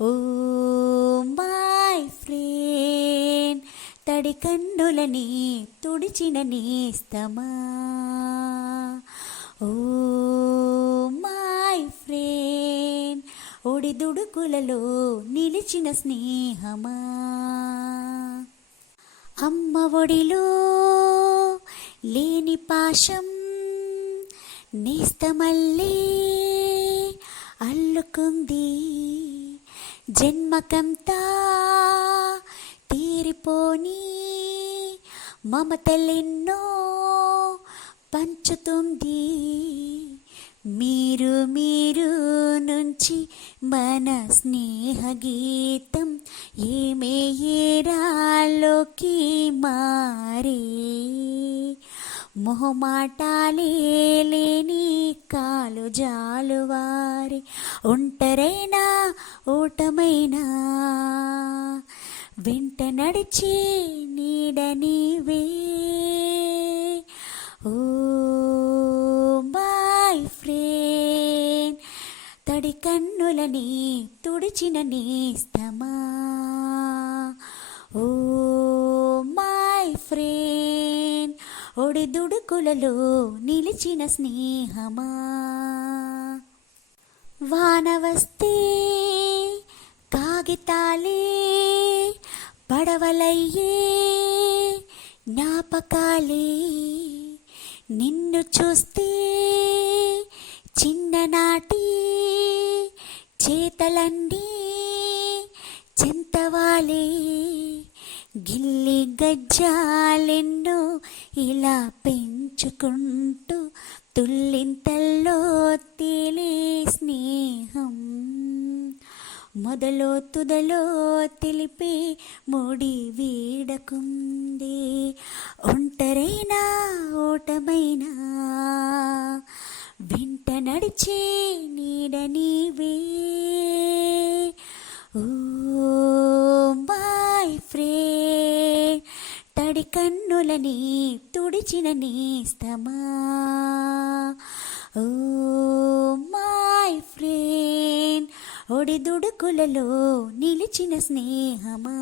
Oh my friend తడి కన్నులని తుడిచిన నేస్తమా oh my friend ఒడిదుడుకులలో నిలిచిన స్నేహమా. అమ్మ ఒడిలో లేని పాశం నేస్తమల్లే అల్లుకుంది. జన్మకంతా తీరిపోని మమతలెన్నో పంచుతుంది. మీరు మీరు నుంచి మన స్నేహ గీతం ఏమే ఏరాల్లోకి మారే. మొహమాటాలే జాలు జాలు జాలువారి ఒంటరైనా ఓటమైనా. వెంట నడిచి నీడ నీవే. ఓ మై ఫ్రెండ్ తడి కన్నులని తుడిచిన నేస్తమా ఓ ఒడిదుడుకులలో నిలిచిన స్నేహమా? వాన వస్తే కాగితాలే పడవలయ్యే జ్ఞాపకాలే. నిన్ను చూస్తే చిన్ననాటి చేతలన్నీ చింతవాలే. గిల్లి గజ్జాలెన్నో ఇలా పెంచుకుంటూ తుల్లింతల్లో తేలే స్నేహం. మొదలో తుదలో తెలిపి ముడి వీడకుంది. ఒంటరైనా ఓటమైనా వెంట నడిచే నీడ తడి కన్నులని తుడిచిన నేస్తమా? ఓ మై ఫ్రెండ్ ఒడిదుడుకులలో నిలిచిన స్నేహమా?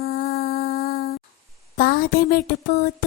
పాదమెటుపోతు